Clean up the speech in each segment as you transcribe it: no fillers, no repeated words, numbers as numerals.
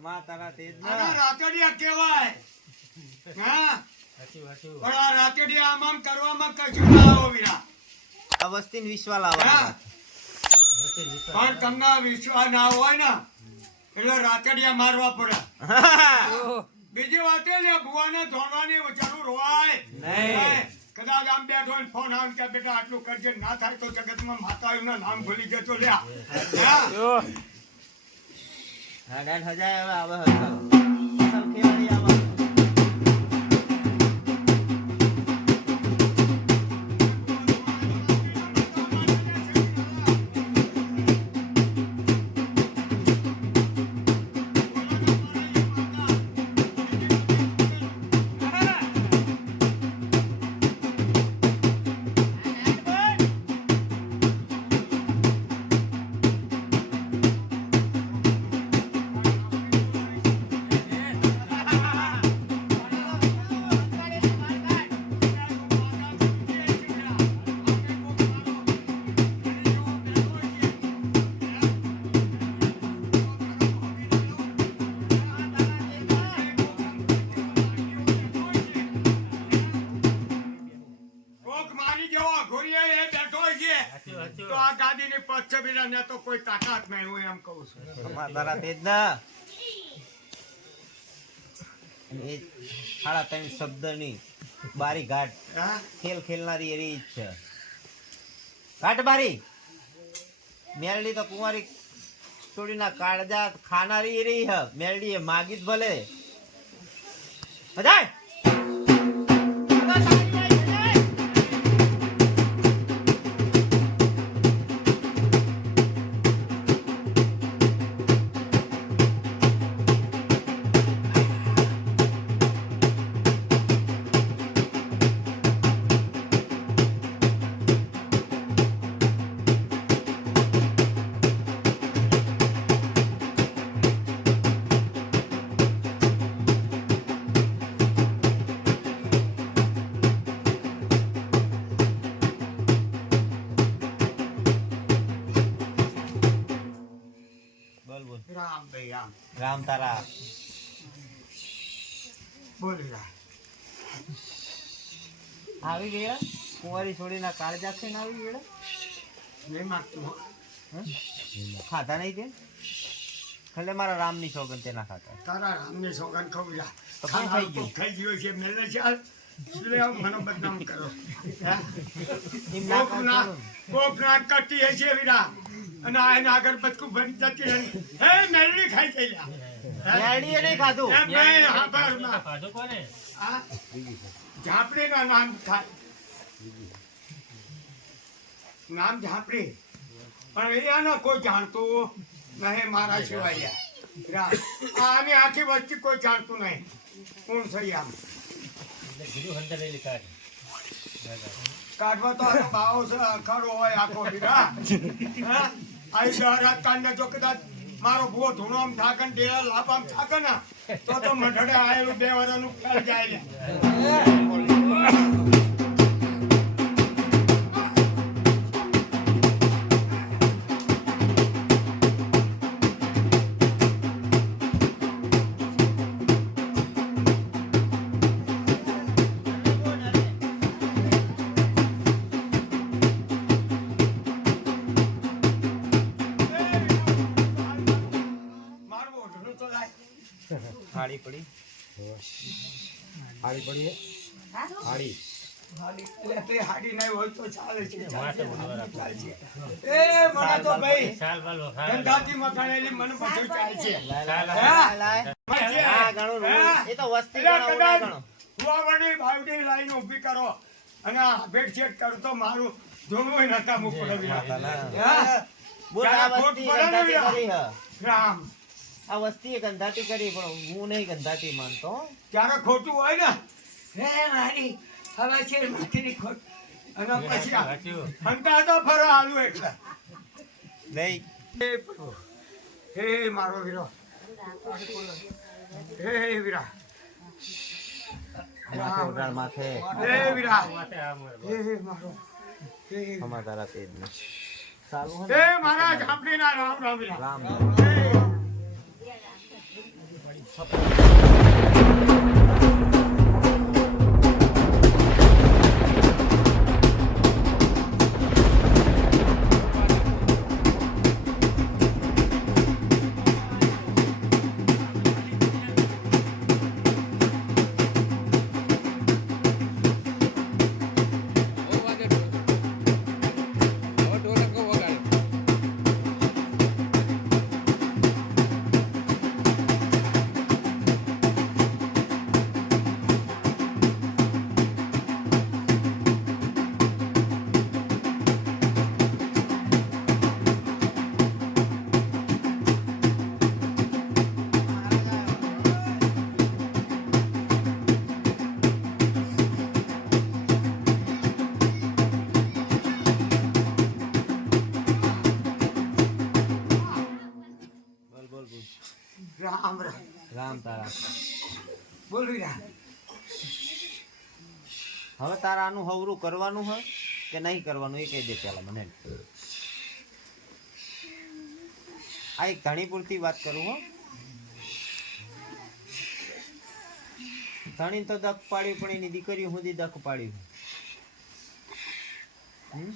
અમાર તારા તેજ આના રાતડિયા કહેવાય. હા પણ આ રાતડિયા આમ કરવામાં કશું ના આવો વીરા. આ વસ્તીને વિશ્વાસ લાવવા. પણ તમને વિશ્વાસ ના હોય ને એટલે રાતડિયા મારવા પડે. બીજી વાત એ લે ભુવાને ધોણવાની જરૂર હોય નહીં. કદાચ આમ બેઠો ને ફોન આવે કે બેટા આટલું કરજે ના થાય તો જગતમાં માતાઓના નામ ભૂલી જતો લ્યા. હા ગાડ હજાય હવે આવે હજાર ખેવાડી આવે. તો આ ગાદીની પચ્છબીરાને તો કોઈ તાકાત નહીં હું એમ કહું છું. તારા તેજ ના એ સાડા 3 શબ્દની બારી ઘાટ ખેલ ખેલનારી એરી જ છે. ઘાટ બારી મેલડી તો કુંવારી છોડીના કાળજા ખાનારી એરી હ. મેલડી એ માગી જ ભલે હજાર રામ ભાઈ રામ રામ તારા બોલી આવી ગયા કુંવારી છોડીના કાળજા છે ને આવી ગયા નહીં માગતું ખાતા નહીં તે ખાલી મારા રામની સોગન તે ના ખાતા. તારા રામની સોગન ખવડા તો કેમ ખાઈ ગયું? ખાઈ ગયો છે મેલે છે એટલે મને બદનામ કરો. એમ ના કોક ના કટી હશે વીરા અને આ એના આગળ બચકું બની જતી રહી. હે મેલડી ખાઈ ગઈ લ્યા. મેલડીએ નહીં ખાધું. એમ નહીં હાંભળ ના. આ ઝાપડીના નામ થાય નામ ઝાપડી પણ અહીંયાના કોઈ જાણતું નહીં મારા સિવાય. આની આખી વસ્તી કોઈ જાણતું નહીં કોણ સહી આમ કાઢવા તો આનો ભાવ છે ખરો હોય આખો વીરા. આઈ શહેરાત કાંડને જો કદાચ મારો ભૂવો ધૂણો આમ થાકે ને બે લાભ આમ થાકે ને તો મઢડે આવેલું 2 વર્ષનું ફેલ જાય. હાડી પડી હાડી પડી હાડી એટલે તે હાડી નહીં હોય તો ચાલે છે. એ મને તો ભાઈ ગંગાજી મખાણેલી મને બધું ચાલે છે. એ તો વસ્તી ગણો. ફુવાવડી બાવડી લાઈન ઊભી કરો અને આ ભેટ ચેક કરો તો મારું ધૂણું નતા મૂકવું રામ. આ વસ્તી ગંધાતી કરી પણ હું નહીં ગંધાતી માનતો. ત્યારે ખોટું હોય ને હે મારી હવે છે માથીની ખોટ અને પછી હંતા તો ફરો આલુ એટલે નહીં. હે મારો વીરો હે વીરા માથે હે વીરા હે મારો અમારા તેજ ને ચાલુ હે મારા ઝાપડીના રામ રામ વીરા રામ હે બોલ બોલ બોલ. રામ રામ. રામ તારા. બોલ વીરા. હવે તારા આનું હવરું કરવાનું હોય કે નહીં કરવાનું એ કહી દે પેલા મને. આ એક ધણી પૂરતી વાત કરું હો. ધણી તો દખ પાડ્યું પણ એની દીકરીઓ સુધી દખ પાડ્યું. હમ?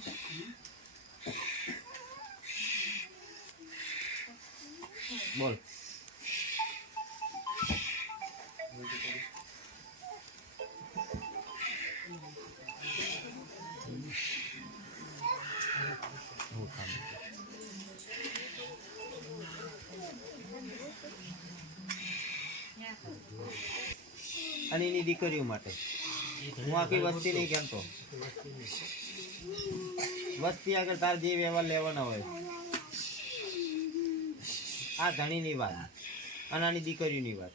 બોલ. અને એની દીકરીઓ માટે હું આખી વસ્તી નહીં કહેતો. વસ્તી આગળ તાર જે વ્યવહાર લેવાના હોય આ ધણીની વાત અને આની દીકરીઓની વાત.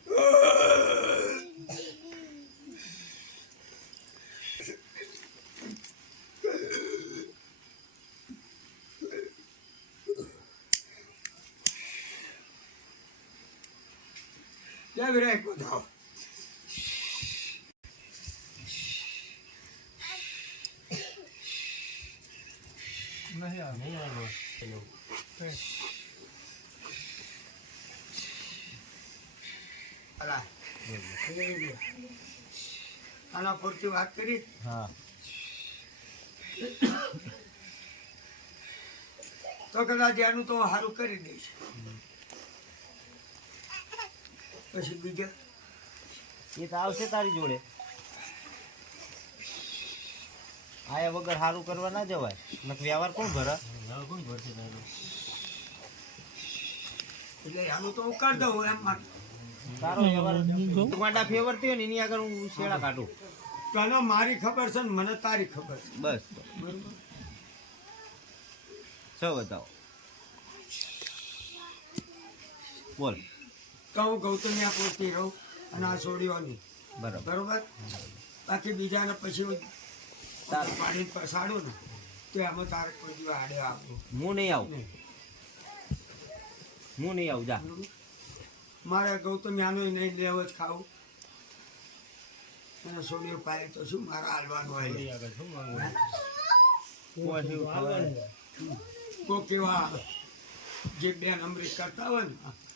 લે વીરા એક બતાવો. અલા આના પૂરતી વાત કરી. હા તો કદાચ એનું તો સારું કરી દઈશ. પછી બીજા એ તો આવશે તારી જોડે. આયા વગર સારું કરવા ના જવાય. નક વ્યવહાર કોણ ભરે? એટલે આનું તો હું કરી દઉં એમ માટે. તારો વ્યવહાર ટુમાટા ફેવરતી હોય ને એની આગળ હું શેડા કાઢું. તને મારી ખબર છે ને મને તારી ખબર છે. બસ બરોબર. સૌ બતાવો. બોલ. કહું ગૌતમ્યા પૂરતી રહું અને આ છોડીઓની બરાબર. બરોબર. બાકી બીજાને પછી પાડીને પસાડું ને તો એમાં તારે કોઈ દિવસ આડે આપવું હું નહીં આવું. નહીં. હું નહીં આવું. જા. મારે ગૌતમ્યાનો નહીં લેવો જ ખાવું અને છોડીઓ પાડે તો શું મારે હાલવાનું હોય. કોક એવા જે બે નંબરી કરતા હોય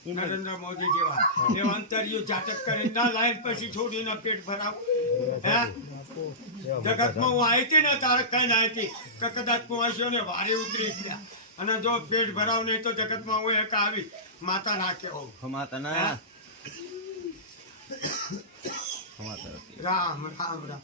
ને નરેન્દ્ર મોદી જેવા એવા અંતરિયું જાતક કરીને ના લાઈન પછી છોડીને પેટ ભરાવ. હે જગતમાં હું આવી હતી ને તારે કઈ ના હતી કે કદાચ કુંવાસીઓ ને વારે ઉતરીશ ને અને જો પેટ ભરાવ નહીં તો જગતમાં હું એક આવી માતા નાખે હોઉં. ખમાતા રામ રામ રામ.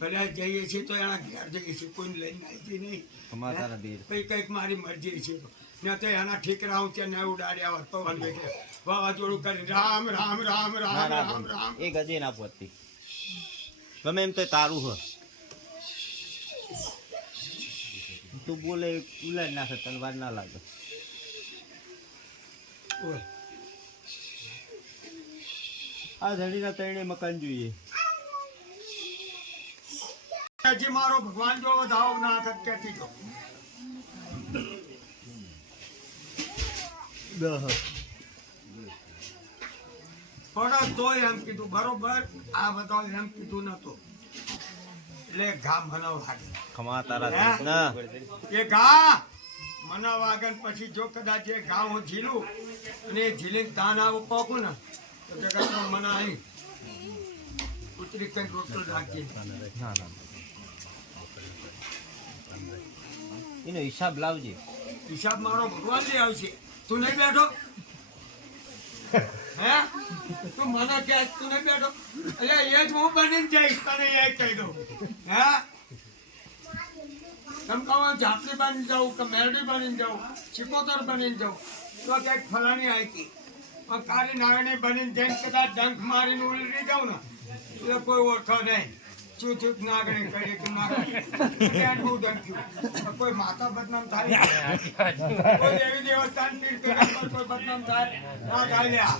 ભલે જઈએ છીએ તો એના ઘેર જઈએ છીએ કોઈને લઈને આવી નહીં. ખમાતા દેર. પછી કંઈક મારી મરજી છે ને તો એના ઠીકરા હું ત્યાં ઉડાડ્યા હોત પવન બેઠે વાવાઝોડું કરી રામ રામ રામ રામ રામ રામ. એ ગજે ના પહોંચતી. ગમે એમ તો તારું હ. તું બોલે ઉલાડ નાખે તને વાર ના લાગે. ઓય. આ ધણીના ત્રણે મકાન જોઈએ. હજી મારો ભગવાન જો વધાવો ના થત કહેતી જો. પણ તોય એમ કીધું બરોબર આ બતાવ એમ કીધું નતું એટલે ઘા મનાવ લાગે. ખમા તારા ના એ ઘા મનાવ આગળ પછી જો કદાચ એ ઘા હું ઝીલું અને એ ઝીલીને તાન આવું પોકું ને તો જગતમાં મને અહીં ઉતરી કઈ રોટલો રાખજે. ના ના એનો હિસાબ લાવજે. હિસાબ મારો ભગવાન લઈ આવશે. તું નહીં બેઠો હે? તું મને કે તું નહીં બેઠો એટલે એ જ હું બનીને જઈશ તને એ જ કહી દઉં. હે તમે કહો ઝાપડી બની જાઉં કે મેરડી બનીને જાઉં ચિકોતર બનીને જાઉં તો કંઈક ફલાણી આઈતી પણ કાળી નારાયણી બનીને જઈને કદાચ ડંખ મારીને ઉલરી જાઉં ને એટલે કોઈ ઓળખો નહીં. ચૂચૂક નાગણી કરી કે નાગણી બહુ ડંખ્યું. કોઈ માતા બદનામ થાય કોઈ દેવી દેવસ્થાન પીર પેગમ્બર કોઈ બદનામ થાય ના થાય લ્યા.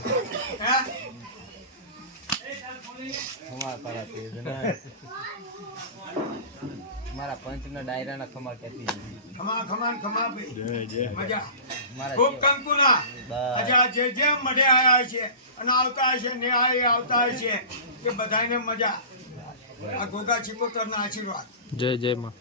હે ખમા કરાતી મારા પંચના ડાયરાના ખમા કહેતી ખમા ખમા ને ખમા ભાઈ મજા મારા ખૂબ કંકુના આજે આ જે જેમ મઢે આવ્યા છે અને આવતા હશે ને આવતા હશે કે બધાને મજા. આ ગોગા ચિકોતરના આશીર્વાદ. જય જય માં.